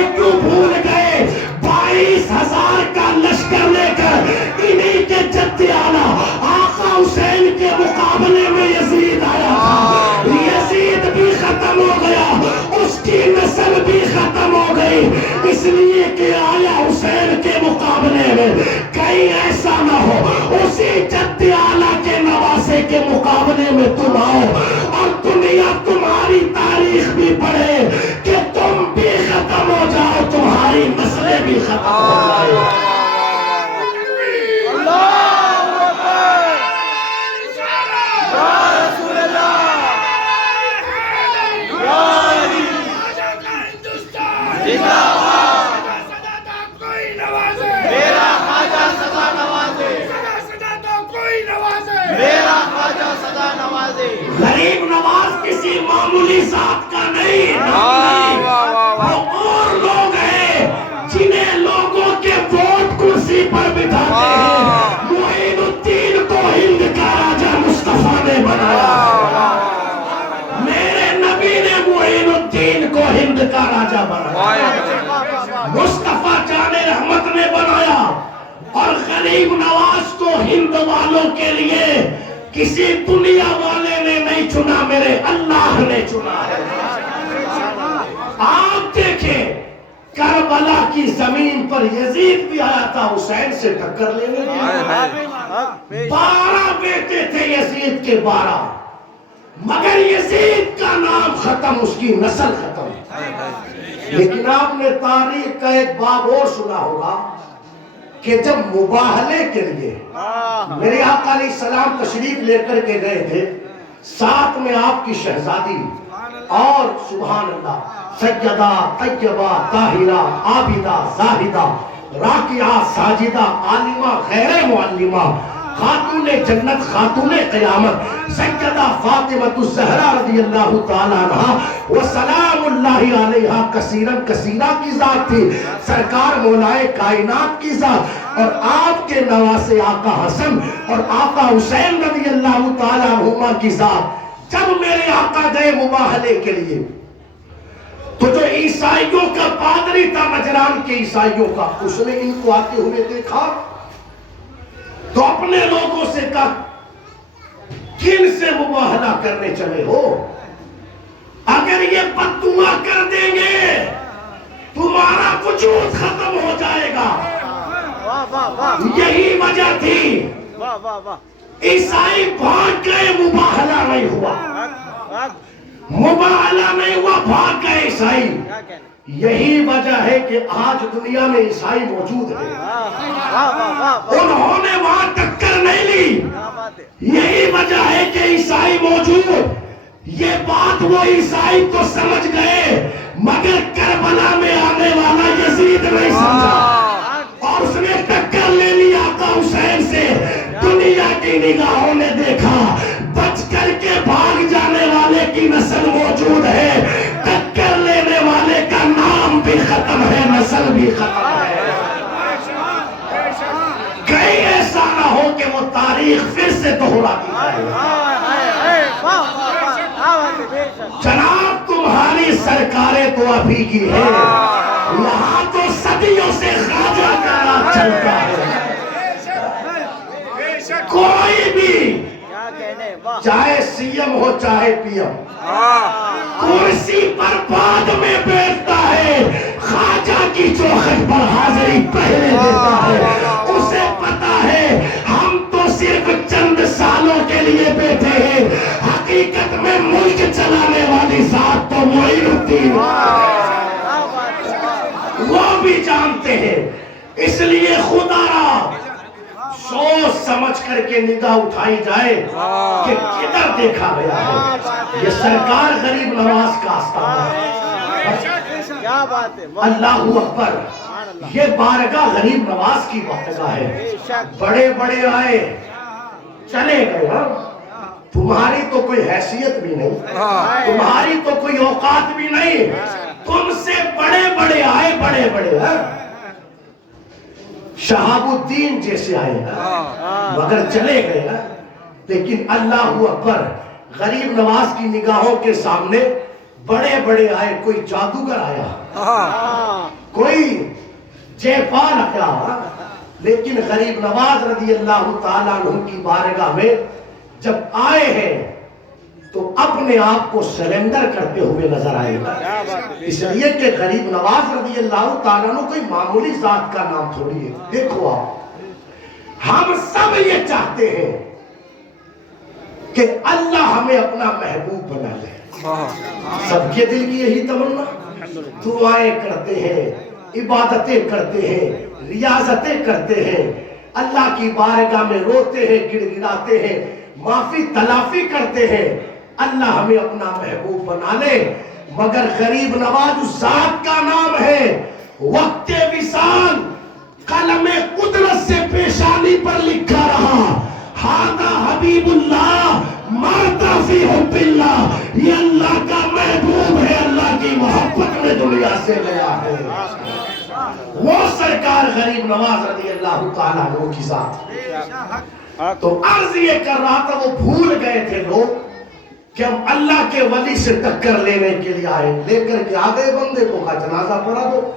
یہ کیوں بھول گئے 22,000 کا لشکر لے کر انہی کے جد اعلیٰ آقا حسین کے مقابلے میں یزید آیا تھا. یزید بھی ختم ہو گیا, اس کی نسل بھی ختم ہو گئی, اس لیے کہ آیا حسین کے مقابلے میں کہیں ایسا نہ ہو اسی جد اعلیٰ کے نواسے کے مقابلے میں تم آؤ اور دنیا تمہاری تاریخ بھی پڑھے کہ تم بھی ختم ہو جاؤ, تمہاری نسلیں بھی ختم ہو جائے. غریب نواز کسی معمولی ذات کا نہیں, وہ اور لوگ ہیں جنہیں لوگوں کے ووٹ کرسی پر بٹھاتے ہیں. معین الدین کو ہند کا راجہ مصطفیٰ نے بنایا, میرے نبی نے معین الدین کو ہند کا راجہ بنایا, مصطفیٰ جان رحمت نے بنایا, اور غریب نواز کو ہند والوں کے لیے کسی دنیا والے نے نہیں چنا, میرے اللہ نے چنا ہے. آپ دیکھیں کربلا کی زمین پر یزید بھی آیا تھا حسین سے ٹکر لینے کے لیے. 12 بیٹے تھے یزید کے 12, مگر یزید کا نام ختم, اس کی نسل ختم. لیکن آپ نے تاریخ کا ایک باب اور سنا ہوگا کہ جب مباہلے کے لیے میرے آقا علیہ السلام تشریف لے کر کے گئے تھے, ساتھ میں آپ کی شہزادی اور سبحان اللہ سیدہ طیبہ طاہرہ عابدہ زاہدہ راکعہ ساجدہ عالمہ غیر معلمہ خاتون جنت خاتون قیامت سیدہ فاطمہ الزہرا رضی اللہ تعالیٰ عنہا وسلام اللہ علیہا کثیرا کثیرہ کی ذات تھی, سرکار مولائے کائنات کی ذات, اور آپ کے نواسے آقا حسن اور آقا حسین رضی اللہ تعالیٰ عنہما کی ذات. جب میرے آقا گئے مباہلے کے لیے تو جو عیسائیوں کا پادری تھا نجران کے عیسائیوں کا, اس نے ان کو آتے ہوئے دیکھا تو اپنے لوگوں سے کہا کن سے مباہلہ کرنے چلے ہو, اگر یہ بددعا کر دیں گے تمہارا وجود ختم ہو جائے گا. یہی وجہ تھی عیسائی بھاگ گئے, مباہلہ نہیں ہوا, مباہلہ نہیں ہوا, بھاگ گئے عیسائی. یہی وجہ ہے کہ آج دنیا میں عیسائی موجود ہیں, انہوں نے وہاں ٹکر نہیں لی. یہی وجہ ہے کہ عیسائی موجود. یہ بات وہ عیسائی تو سمجھ گئے مگر کربلا میں آنے والا یزید نہیں سمجھا, اور اس نے ٹکر لے لی آقا حسین سے. دنیا کی نگاہوں نے دیکھا بچ کر کے بھاگ جانے والے کی نسل موجود ہے, ٹکر لینے والے کا نام بھی ختم ہے, نسل بھی ختم ہے. کہیں ایسا نہ ہو کہ وہ تاریخ پھر سے دہرا دی جائے. جناب تمہاری سرکاریں تو ابھی کی ہے, یہاں تو صدیوں سے خواجہ کا راج چلتا ہے. کوئی بھی چاہے سی ایم ہو چاہے پی ایم, کرسی پر بعد میں بیٹھتا ہے, خواجہ کی چوکھٹ پر حاضری پہلے دیتا ہے. اسے پتا ہے ہم تو صرف چند سالوں کے لیے بیٹھے ہیں, حقیقت میں ملک چلانے والی ذات تو معین الدین, وہ بھی جانتے ہیں. اس لیے خدا را سوچ سمجھ کر کے نگاہ اٹھائی جائے کہ کدھر دیکھا گیا ہے. یہ سرکار غریب نواز کا آستانہ ہے. اللہ اکبر, یہ بارگاہ غریب نواز کی بارگاہ ہے. بڑے بڑے آئے چلے گئے, تمہاری تو کوئی حیثیت بھی نہیں, تمہاری تو کوئی اوقات بھی نہیں, تم سے بڑے بڑے آئے, بڑے بڑے شہاب الدین جیسے آئے مگر چلے گئے. لیکن اللہ اکبر, غریب نواز کی نگاہوں کے سامنے بڑے بڑے آئے. کوئی جادوگر آیا, کوئی جے پال آیا، لیکن غریب نواز رضی اللہ تعالیٰ عنہ کی بارگاہ میں جب آئے ہیں تو اپنے آپ کو سرنڈر کرتے ہوئے نظر آئے گا، اس لیے کہ غریب نواز رضی اللہ تعالیٰ عنہ کوئی معمولی ذات کا نام تھوڑی ہے۔ دیکھو آپ، ہم سب یہ چاہتے ہیں کہ اللہ ہمیں اپنا محبوب بنا لے، سب کے دل کی یہی تمنا، دعائیں کرتے ہیں، عبادتیں کرتے ہیں، ریاضتیں کرتے ہیں، اللہ کی بارگاہ میں روتے ہیں، گڑ گڑاتے ہیں، معافی تلافی کرتے ہیں، اللہ ہمیں اپنا محبوب بنا لے۔ مگر غریب نواز اس ذات کا نام ہے، وقت وصال قلم قدرت سے پیشانی پر لکھا رہا، ہاذا حبیب اللہ ماتا فی حب اللہ، یہ اللہ کا محبوب ہے، اللہ کی محبت میں دنیا سے گیا ہے۔ وہ سرکار غریب نواز رضی اللہ تعالیٰ عنہ کی ذات۔ تو عرض یہ کر رہا تھا، وہ بھول گئے تھے لوگ کہ ہم اللہ کے ولی سے ٹکر لینے کے لیے آئے، لے کر کے آگئے بندے کو کہا جنازہ پڑھا دو۔